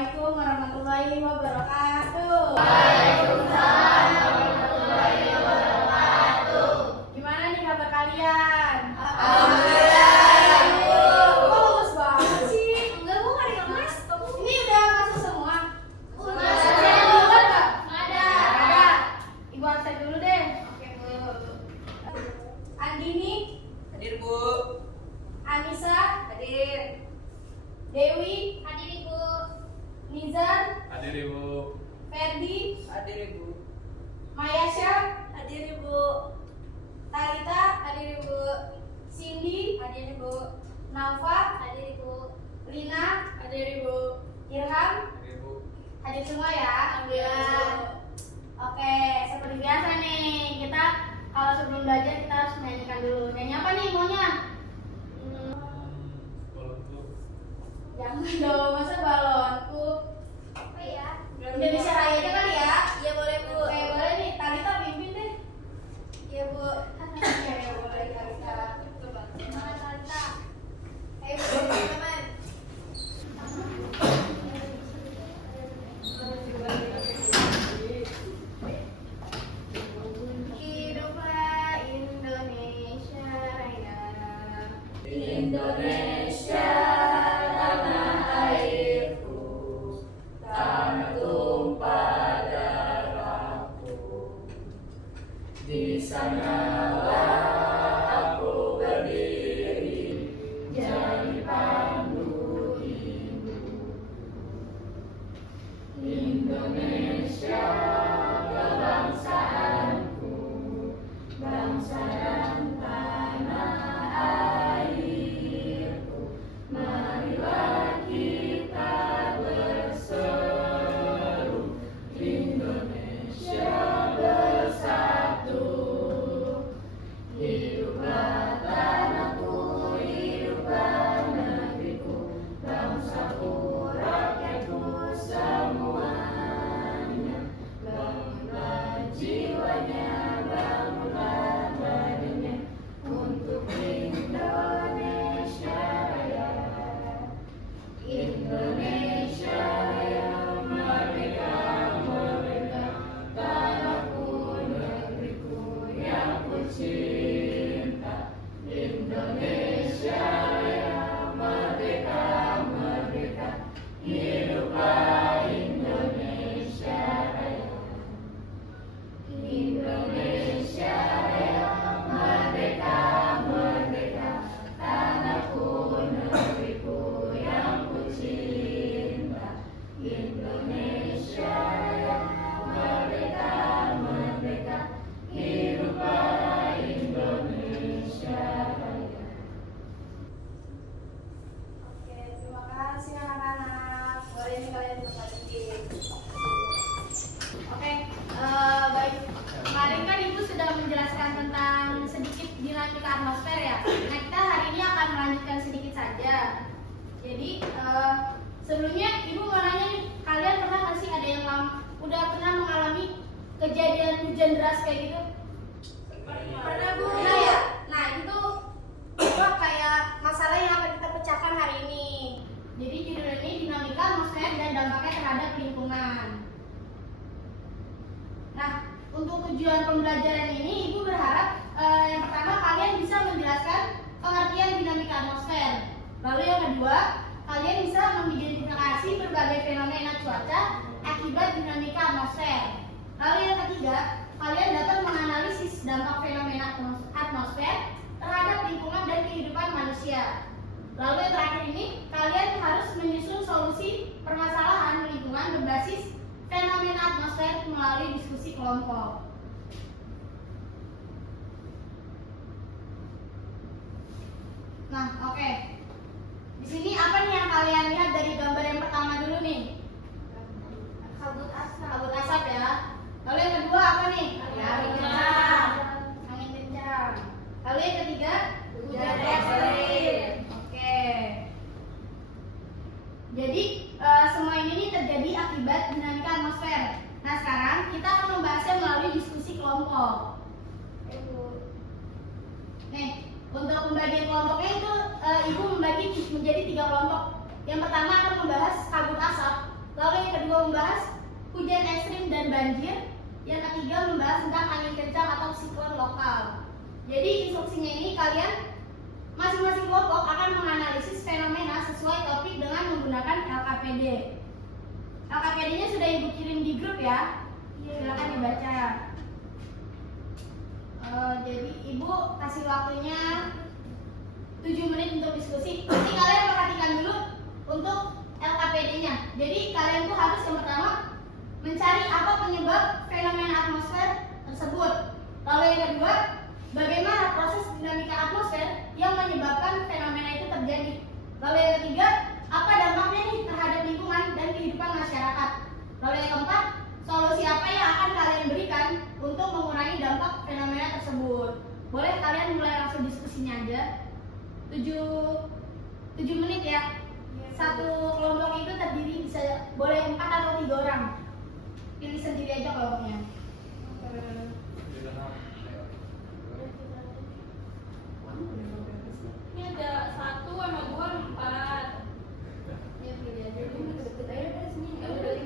Assalamualaikum warahmatullahi wabarakatuh. Waalaikumsalam warahmatullahi wabarakatuh. Gimana nih kabar kalian? Alhamdulillah, Ibu. Kok lemes banget sih? Enggak, Bu, hari kemas. Ini udah masuk semua? Udah. Absen duluan nggak? Ada. Ada. Ibu absen dulu deh. Oke, Bu. Andini, Hadir, Bu. Anissa, Hadir. Dewi, Hadir, Ibu. Nizar, Hadir Ibu. Ferdi, Hadir, Ibu. Mayasha, Hadir, Ibu. Talita, Hadir, Ibu. Cindy, Hadir, Ibu. Naufa, Hadir, Ibu. Lina, Hadir, Ibu. Irham, Hadir Ibu. hadir semua ya. Alhamdulillah. Oke, seperti biasa nih, kita kalau sebelum belajar kita harus menyanyikan dulu. Nyanyi apa nih maunya? Balonku. Jangan dong, masa balonku. Apa ya? Indonesia Raya aja kali ya. Iya, boleh, Bu. Oke, boleh nih, Talita pimpin deh. Iya, Bu. Oke, boleh Talita. Semangat, Talita. Ayo, teman-teman. Hiduplah Indonesia Raya. Indonesia, tanah airku, tanah tumpah darahku. Di sanalah aku berdiri, jadi pandu hidup. Indonesia, kebangsaanku, bangsa dan tanah airku. Marilah kita berseru, Indonesia bersatu. Hiduplah tanahku, hiduplah negeriku, bangsaku, rakyatku semuanya. Bangunlah jiwanya, bangunlah badannya untuk Indonesia Raya. Indonesia Raya, merdeka, merdeka, tanahku, negeriku yang ku cinta. Indonesia Raya, merdeka, merdeka, hiduplah Indonesia Raya. Indonesia Raya, merdeka, merdeka, tanahku, negeriku yang ku cinta. Indonesia Raya, merdeka, merdeka, hiduplah Indonesia Raya. Oke, terima kasih anak-anak. Boleh nih kalian berpartisipasi. Oke, baik. Kemarin kan Ibu sudah menjelaskan tentang sedikit dinamika atmosfer ya. Nah, kita hari ini akan melanjutkan sedikit saja. Jadi, sebelumnya Ibu mau nanya nih, kalian pernah nggak sih ada yang udah pernah mengalami kejadian hujan deras kayak gitu? Pernah, Bu. Pernah ya? Nah, itu kayak masalah yang akan kita pecahkan hari ini. Jadi judul ini dinamika atmosfer dan dampaknya terhadap lingkungan. Nah, untuk tujuan pembelajaran ini, Ibu berharap yang pertama kalian bisa menjelaskan pengertian dinamika atmosfer. Lalu yang kedua, kalian bisa mengidentifikasi berbagai fenomena cuaca akibat dinamika atmosfer. Lalu yang ketiga, kalian dapat menganalisis dampak fenomena atmosfer terhadap lingkungan dan kehidupan manusia. Lalu yang terakhir ini, kalian harus menyusun solusi permasalahan lingkungan berbasis fenomena atmosfer melalui diskusi kelompok. Nah, oke. Di sini apa nih yang kalian lihat dari gambar yang pertama dulu nih? Kabut asap. Kabut asap ya. Lalu yang kedua apa nih? Angin kencang. Angin kencang. Lalu yang ketiga? Hujan ekstrim. Oke. Jadi semua ini terjadi akibat dinamika atmosfer. Nah, sekarang kita akan membahasnya melalui diskusi kelompok. Nih, untuk pembagian kelompoknya itu Ibu membagi menjadi 3 kelompok. Yang pertama akan membahas kabut asap, hujan ekstrim dan banjir. Yang ketiga membahas tentang angin kencang atau siklon lokal. Jadi instruksinya ini kalian masing-masing kelompok akan menganalisis fenomena sesuai topik dengan menggunakan LKPD. LKPD-nya sudah ibu kirim di grup ya. Silakan dibaca. Jadi ibu kasih waktunya 7 menit untuk diskusi. Nanti kalian perhatikan dulu untuk LKPD-nya. Jadi kalian tuh harus yang pertama mencari apa penyebab fenomena atmosfer tersebut. Lalu yang kedua, bagaimana proses dinamika atmosfer yang menyebabkan fenomena itu terjadi. Lalu yang ketiga, apa dampaknya nih terhadap lingkungan dan kehidupan masyarakat. Lalu yang keempat, solusi apa yang akan kalian berikan untuk mengurangi dampak fenomena tersebut. Boleh kalian mulai langsung diskusinya aja. 7 menit ya. Satu kelompok itu terdiri bisa boleh 4 atau 3 orang. Pilih sendiri aja kelompoknya. Ini ada 1 sama 2 sama 4. Ya pilih aja.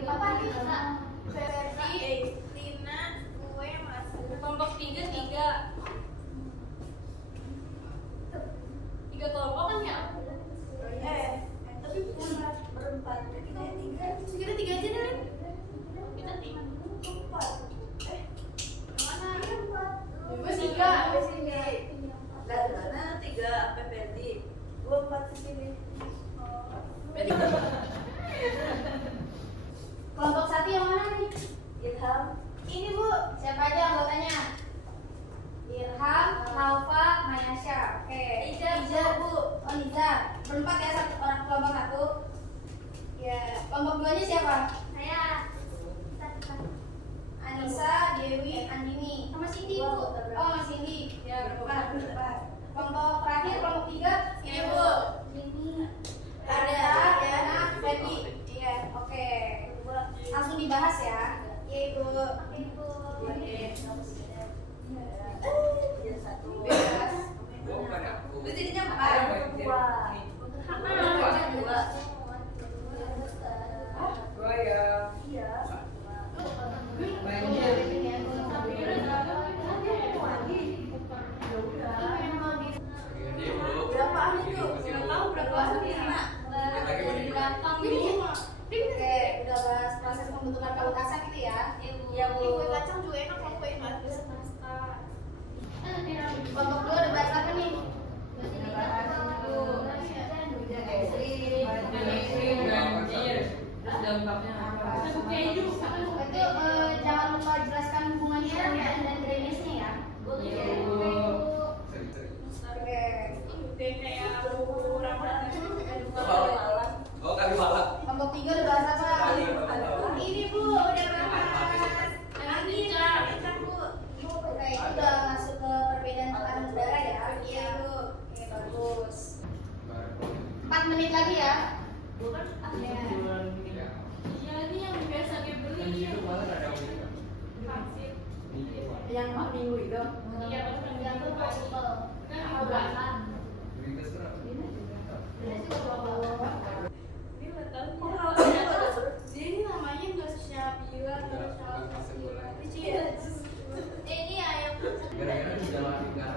Apa nih? Versi, Lina, gue masuk. Kelompok 3 3 kelompok kan ya? Tapi bukan berempat. Kita 3 aja deh. Kita 3. 4. Mana? Gue 3. Dari mana 3 sampai Ferdi? 2 4 di sini. Kelompok 1 yang mana nih? Ilham. Ini Bu, siapa aja anggotanya? Irham, Laufa, Mayasya. Oke. Liza Bu. Oh Liza. Berempat ya satu orang kelompok 1. Ya, kelompok 2 nya siapa? Saya. Anissa, Dewi, Andini. Sama Cindy Bu. Oh, sama Cindy. Ya, berempat. Kelompok terakhir, kelompok 3. Ini Bu. Ada Diana, Feby. Iya, oke. Langsung dibahas ya. Iya Ibu. Bebas. Lu jadinya berapa ahli tuh? Nggak tahu berapa ahli ya. Oke, udah bahas proses pembentukan kabut asap gitu ya. Iya, Bu. Kue kacang juga enak kalau kue batu. Kelompok 2 udah bahas apa nih? Itu jangan lupa jelaskan hubungannya dan drainase-nya ya. Oke. Oh, kali malam. Kelompok 3 udah bahas apa? Ini Bu, udah bahas. Oke, itu udah masuk ke perbedaan tekanan udara ya. Iya Bu. Oke, bagus. 4 menit lagi ya. Iya. Iya ini yang biasa dibeli. Yang minggu itu. Iya, Yang itu possible. kan buatan. Dia ini namanya nggak Syabila, nggak Syabila. Ini ayam. Gara-gara di jalan tinggal.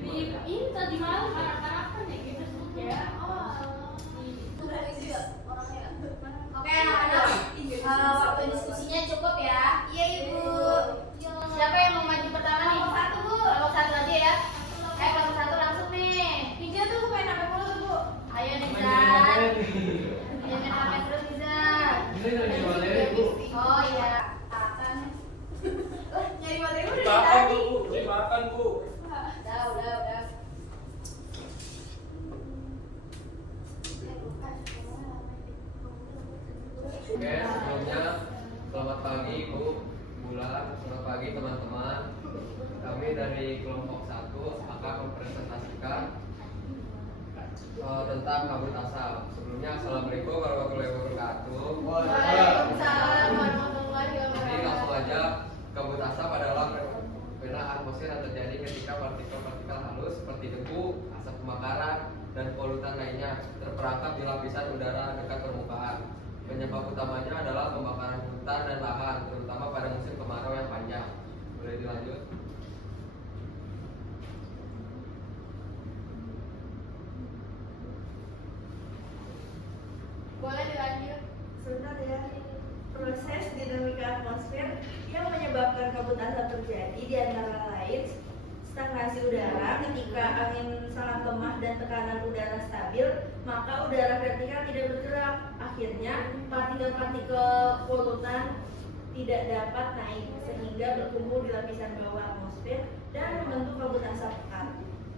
Ini tadi malam karakter ya gitu ya. Oke anak-anak, waktu diskusinya cukup ya. Iya Ibu. Siapa yang mau maju pertama nih? Kelompok 1 Bu. Kelompok 1 aja ya. Kelompok 1 langsung nih. Tiga tuh main apa mulu tuh Bu? Ayo Niza. Jangan main apa terus Niza. Oh iya. Akan. Nyari materi udah dari tadi. Dimakan, Bu. Udah. Oke, sebelumnya selamat pagi Bu Bulan, selamat pagi teman-teman. Kami dari kelompok 1 akan mempresentasikan tentang kabut asap. Sebelumnya Assalamualaikum warahmatullahi wabarakatuh. Waalaikumsalam warahmatullahi Jadi wabarakatuh. langsung aja, kabut asap adalah fenomena atmosfer yang terjadi ketika partikel-partikel halus seperti debu, asap pembakaran, dan polutan lainnya terperangkap di lapisan udara dekat permukaan. Penyebab utamanya adalah pembakaran hutan dan lahan, terutama pada musim kemarau yang panjang. Boleh dilanjut? Boleh dilanjut. Sebentar ya. Proses dinamika atmosfer yang menyebabkan kabut asap terjadi di antara lain stagnasi udara. Ketika angin sangat lemah dan tekanan udara stabil, maka udara vertikal tidak bergerak. Akhirnya partikel-partikel polutan tidak dapat naik sehingga berkumpul di lapisan bawah atmosfer dan membentuk kabut asap pekat.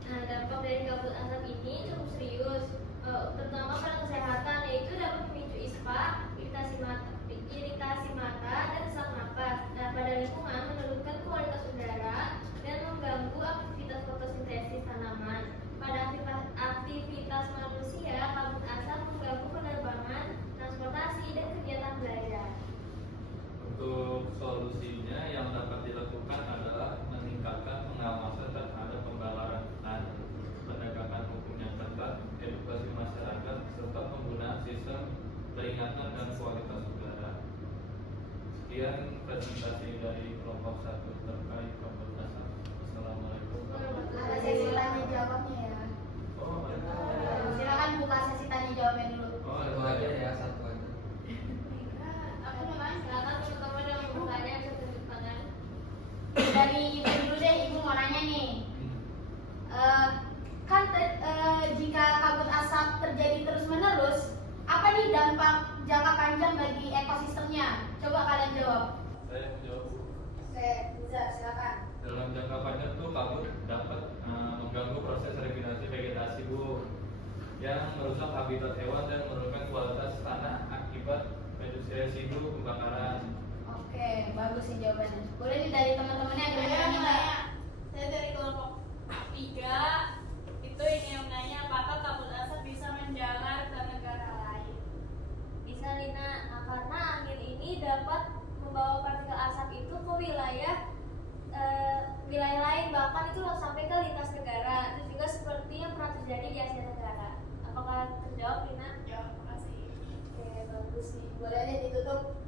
Nah, dampak dari kabut asap ini cukup serius, terutama pada kesehatan, yaitu dapat memicu ispa, iritasi mata, dan sesak napas. Nah, pada lingkungan menurunkan kualitas udara dan mengganggu aktivitas fotosintesis tanaman. Pada aktivitas manusia, kabut asap mengganggu penerbangan, transportasi, dan kegiatan belajar. Untuk solusinya yang dapat dilakukan adalah meningkatkan pengawasan terhadap pembakaran hutan, penegakan hukum yang ketat, edukasi masyarakat, serta penggunaan sistem peringatan dan kualitas udara. Sekian presentasi dari kelompok 1 terkait kabut asap. Assalamualaikum Ada sesi tanya jawabnya ya. Oh, Silakan buka sesi tanya jawabnya dulu. Satu aja ya, satu aja. Aku memang silakan teman-teman yang membukanya bisa tunjuk tangan. Dari ibu dulu deh, ibu mau nanya nih. Jika kabut asap terjadi terus-menerus, apa nih dampak jangka panjang bagi ekosistemnya? Coba kalian jawab. saya menjawab. Oke, bisa silakan. Dalam jangka panjang tuh kabut dapat mengganggu proses regenerasi vegetasi, Bu, yang merusak habitat hewan dan menurunkan kualitas tanah akibat residu pembakaran. Oke, bagus sih jawabannya. Boleh nih dari teman-temannya ada yang Saya nanya? nanya, saya dari kelompok 3, itu ini yang nanya apakah kabut asap bisa menjalar ke negara lain? Bisa, Lina. Nah, karena angin ini dapat membawa partikel asap itu ke wilayah lain, bahkan itu sampai ke lintas negara. Itu juga seperti yang pernah terjadi di Asia Tenggara. Apakah terjawab, Lina? Ya, makasih. Oke, bagus nih. Boleh deh ditutup.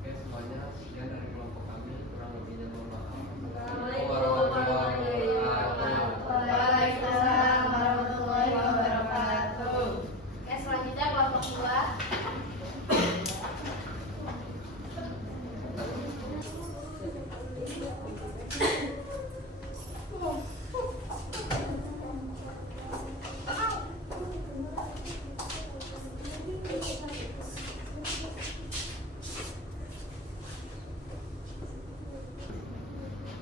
Oke, semuanya sekian dari kelompok kami, kurang lebihnya mohon maaf. Assalamualaikum warahmatullahi wabarakatuh. Waalaikumsalam warahmatullahi wabarakatuh. Oke, selanjutnya kelompok 2.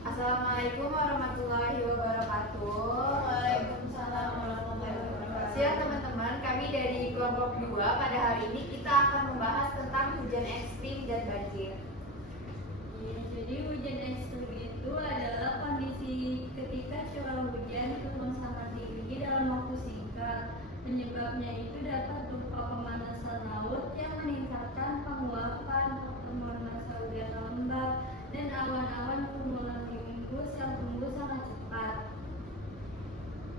Assalamualaikum warahmatullahi wabarakatuh. Waalaikumsalam warahmatullahi wabarakatuh. Siap teman-teman, kami dari kelompok 2 pada hari ini kita akan membahas tentang hujan ekstrim dan banjir. Jadi hujan ekstrim itu adalah kondisi ketika curah hujan turun sangat tinggi dalam waktu singkat. Penyebabnya itu dapat berupa pemanasan laut yang meningkatkan penguapan pertemuan massa udara lembab dan awan-awan cumulonimbus yang tumbuh sangat cepat.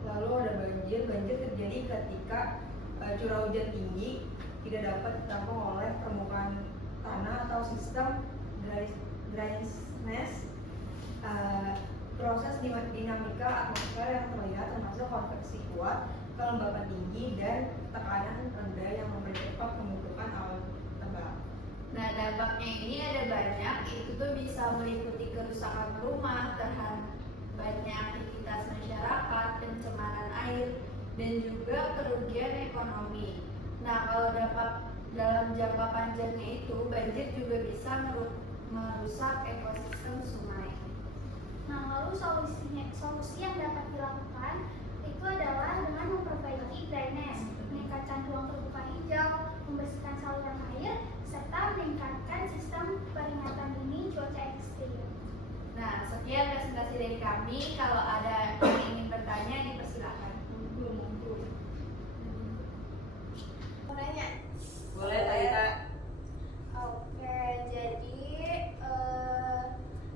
Lalu ada banjir. Banjir terjadi ketika curah hujan tinggi tidak dapat ditampung oleh permukaan tanah atau sistem drainase. Proses dinamika atmosfer yang terlihat termasuk konveksi kuat, kelembaban tinggi, dan tekanan rendah yang mempercepat pembentukan awan tebal. Nah, dampaknya ini ada banyak. Itu tuh bisa meliputi kerusakan rumah, terhambatnya aktivitas masyarakat, pencemaran air, dan juga kerugian ekonomi. Nah, kalau dampak dalam jangka panjangnya itu, banjir juga bisa merusak ekosistem sungai. Nah, lalu solusi yang dapat dilakukan itu adalah dengan memperbaiki drainase, meningkatkan ruang terbuka hijau, membersihkan saluran air, serta meningkatkan sistem peringatan dini cuaca ekstrim. Nah, sekian presentasi dari kami. Kalau ada yang ingin bertanya, dipersilakan. Mau nanya? Boleh, Taita. Oke, jadi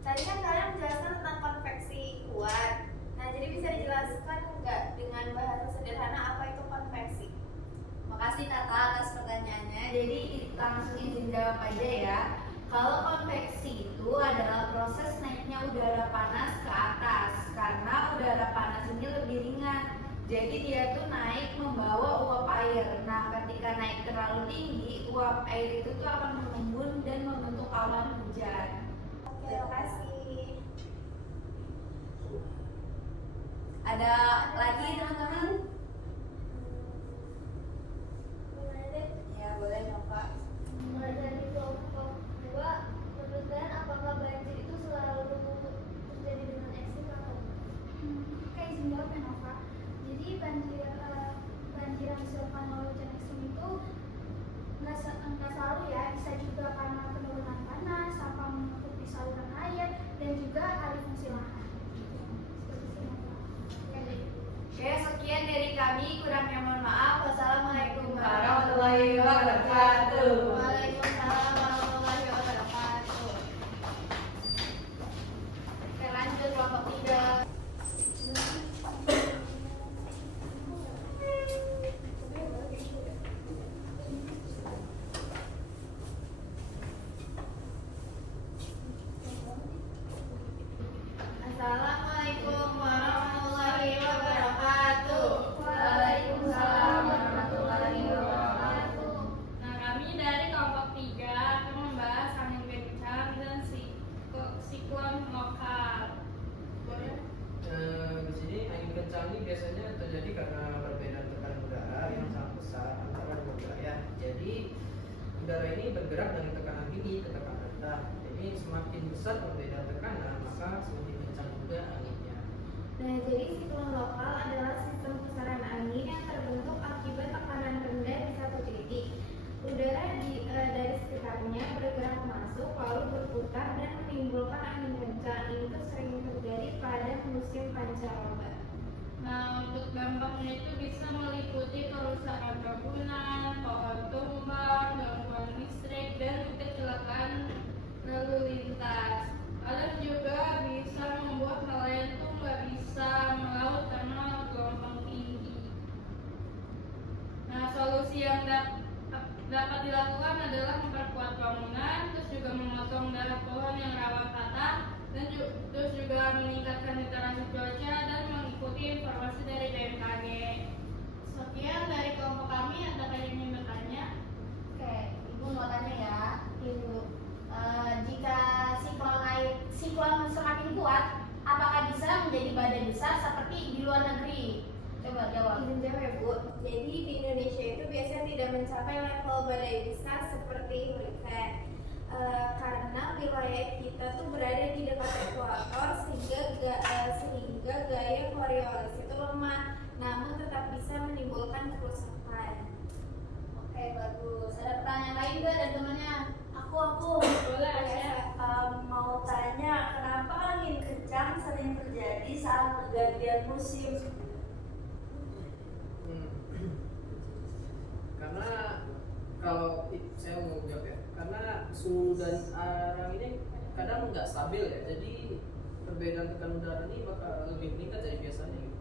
tadi kan kalian menjelaskan tentang konveksi kuat. Nah, jadi bisa dijelaskan nggak dengan bahasa sederhana apa itu konveksi? Makasih Tata atas pertanyaan jadi langsung izin jawab aja ya. Kalau konveksi itu adalah proses naiknya udara panas ke atas karena udara panas ini lebih ringan. Jadi dia tuh naik membawa uap air. Nah, ketika naik terlalu tinggi, uap air itu tuh akan mengembun dan membentuk awan hujan. Oke, terima kasih. Ada lagi teman-teman? Gimana deh? Ya, boleh Nova. Mulai dari kelompok 2, menurut kalian apakah banjir itu selalu terjadi dengan ekstrim atau enggak? Oke, izin jawab ya Nova. Jadi banjir yang disebabkan oleh hujan ekstrim itu nggak selalu ya, bisa juga karena penurunan panas, sampah menutupi saluran air, dan juga alih fungsi lahan. Seperti itu Nova. Oke, sekian dari kami. Kurangnya mohon maaf. Wassalamualaikum warahmatullahi wabarakatuh. Waalaikumsalam warahmatullahi wabarakatuh. Oke, lanjut kelompok 3. Assalamualaikum warahmatullahi wabarakatuh. Waalaikumsalam warahmatullahi wabarakatuh. Nah, kami dari kelompok 3 akan membahas angin kencang dan siklon lokal. Di sini angin kencang ini biasanya terjadi karena perbedaan tekanan udara yang sangat besar antara dua wilayah. Jadi udara ini bergerak dari tekanan tinggi ke tekanan rendah. Jadi semakin besar perbedaan tekanan, maka semakin kencang juga anginnya. Nah, jadi siklon lokal adalah sistem pusaran angin yang terbentuk akibat tekanan rendah di satu titik. Udara dari sekitarnya bergerak masuk lalu berputar dan menimbulkan angin kencang. Itu sering terjadi pada musim pancaroba. Nah, untuk dampaknya itu bisa meliputi kerusakan bangunan, pohon tumbang, gangguan listrik, dan kecelakaan lalu lintas. Kadang juga bisa membuat nelayan tuh nggak bisa melaut karena gelombang tinggi. Nah, solusi yang dapat dilakukan adalah memperkuat bangunan, terus juga memotong dahan pohon yang rawan patah, dan terus juga meningkatkan literasi cuaca dan mengikuti informasi dari BMKG. Sekian dari kelompok kami. Ada yang ingin bertanya? Oke, Ibu mau tanya ya. Ibu, jika siklon semakin kuat, apakah bisa menjadi badai besar seperti di luar negeri? Coba jawab. Izin jawab ya Bu. Jadi di Indonesia itu biasanya tidak mencapai level badai besar seperti hurricane. Karena wilayah kita tuh berada di dekat ekuator sehingga gaya Coriolis itu lemah, namun tetap bisa menimbulkan kerusakan. Oke, bagus. Ada pertanyaan lain nggak dari temannya? Aku Boleh, Asya. mau tanya kenapa angin kencang sering terjadi saat pergantian musim? Karena kalau saya mau jawab ya, karena suhu dan arang ini kadang nggak stabil ya, jadi perbedaan tekanan udara ini bakal lebih meningkat dari biasanya gitu.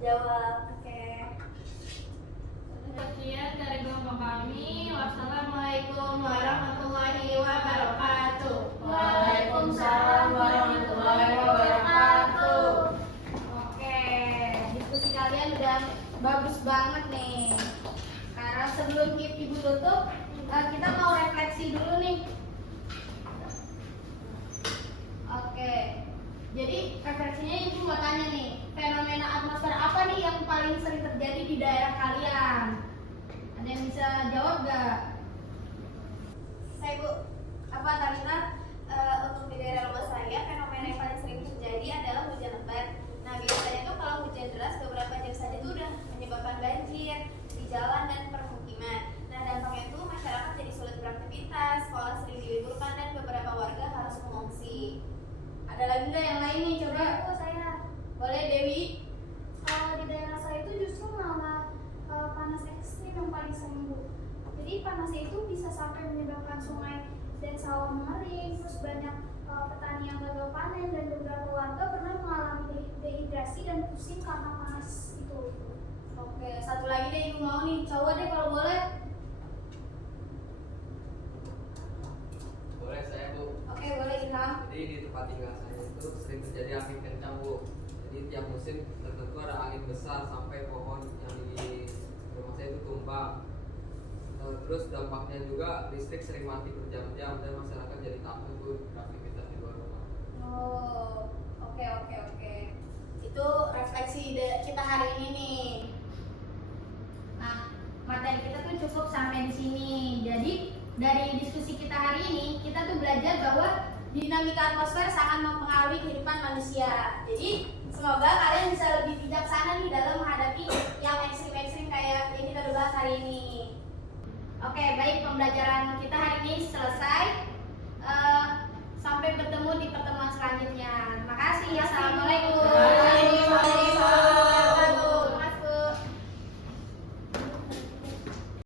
Jawab. Oke. Sekian dari kelompok kami. Wassalamualaikum warahmatullahi wabarakatuh. Waalaikumsalam warahmatullahi wabarakatuh. Oke, diskusi kalian udah bagus banget nih. Karena sebelum Ibu tutup, kita mau refleksi dulu nih. Oke, jadi refleksinya Ibu mau tanya nih, fenomena atmosfer apa nih yang paling sering terjadi di daerah kalian? Ada yang bisa jawab gak? Saya Bu, Talita, untuk di daerah rumah saya fenomena yang paling sering terjadi adalah hujan lebat. Nah biasanya tuh kalau hujan deras beberapa jam saja itu udah menyebabkan banjir di jalan dan permukiman. Nah dampaknya itu masyarakat jadi sulit beraktivitas, sekolah sering diliburkan dan beberapa warga harus mengungsi. Ada lagi nggak yang lain nih? Coba. Saya Boleh Dewi? kalau di daerah saya itu justru malah panas ekstrim yang paling sering Bu. Jadi panasnya itu bisa sampai menyebabkan sungai dan sawah mengering, terus banyak petani yang gagal panen dan beberapa warga pernah mengalami dehidrasi dan pusing karena panas itu. Oke, satu lagi deh Ibu mau nih, cowok deh kalau boleh. sering terjadi angin kencang Bu. Jadi tiap musim tertentu ada angin besar sampai pohon yang di rumah saya itu tumbang. Terus dampaknya juga listrik sering mati berjam-jam dan masyarakat jadi takut Bu beraktivitas di luar rumah. Oh, oke. Itu refleksi kita hari ini nih. Nah, materi kita tuh cukup sampai di sini. Jadi dari diskusi kita hari ini, kita tuh belajar bahwa dinamika atmosfer sangat mempengaruhi kehidupan manusia. Jadi semoga kalian bisa lebih bijaksana nih dalam menghadapi yang ekstrim-ekstrim kayak yang kita udah bahas hari ini. Oke, baik, pembelajaran kita hari ini selesai. Sampai bertemu di pertemuan selanjutnya. Terima kasih. Assalamualaikum.